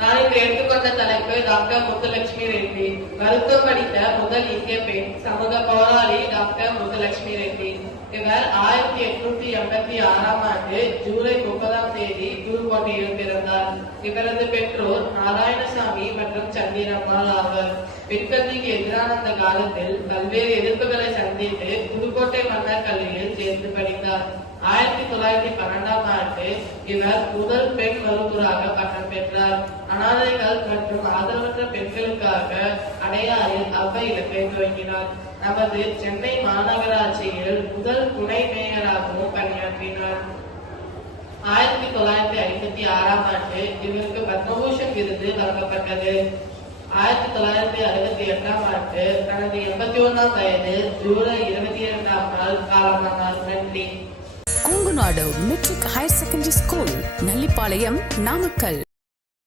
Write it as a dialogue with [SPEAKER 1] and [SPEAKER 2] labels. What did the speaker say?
[SPEAKER 1] நான் இன்று எடுத்துக்கொண்ட தலைப்பு டாக்டர் முத்துலட்சுமி ரெட்டி. மருத்துவம் படித்த முதல் இந்திய பெண் சமூக போராளி டாக்டர் முத்துலட்சுமி ரெட்டி. இவர் ஆயிரத்தி எட்நூத்தி எண்பத்தி ஆறாம் ஆண்டு ஜூலை முப்பதாம் தேதி புதுக்கோட்டையில் பிறந்தார் இவரது பெற்றோர் நாராயணசாமி மற்றும் சந்திரம்மாள் ஆவர். பெண்கல்விக்கு எதிரான அந்த காலத்தில் பல்வேறு எதிர்ப்புகளை சந்தித்து புதுக்கோட்டை மன்னர் கல்லூரியில் சேர்ந்து படித்தார். ஆயிரத்தி தொள்ளாயிரத்தி பன்னெண்டாம் ஆண்டு இவர் முதல் பெண் மருத்துவராக பட்டம் பெற்றார் அனாதைகள் மற்றும் ஆதரவற்ற பெண்களுக்காக அடையாறில் அவ்வையிடத்தை துவங்கினார். நமது சென்னை மாநகராட்சியில் முதல் துணை மேயராகவும் பணியாற்றினார். ஆயிரத்தி தொள்ளாயிரத்தி ஐம்பத்தி ஆறாம் ஆண்டு இவருக்கு பத்மபூஷன் விருது வழங்கப்பட்டது. ஆயிரத்தி தொள்ளாயிரத்தி அறுபத்தி எட்டாம் ஆண்டு தனது எண்பத்தி ஒன்றாம் வயது ஜூலை இருபத்தி இரண்டாம் நாள் காலமானார். நன்றி.
[SPEAKER 2] Kongunadu matric higher school Nallipalayam Namakkal.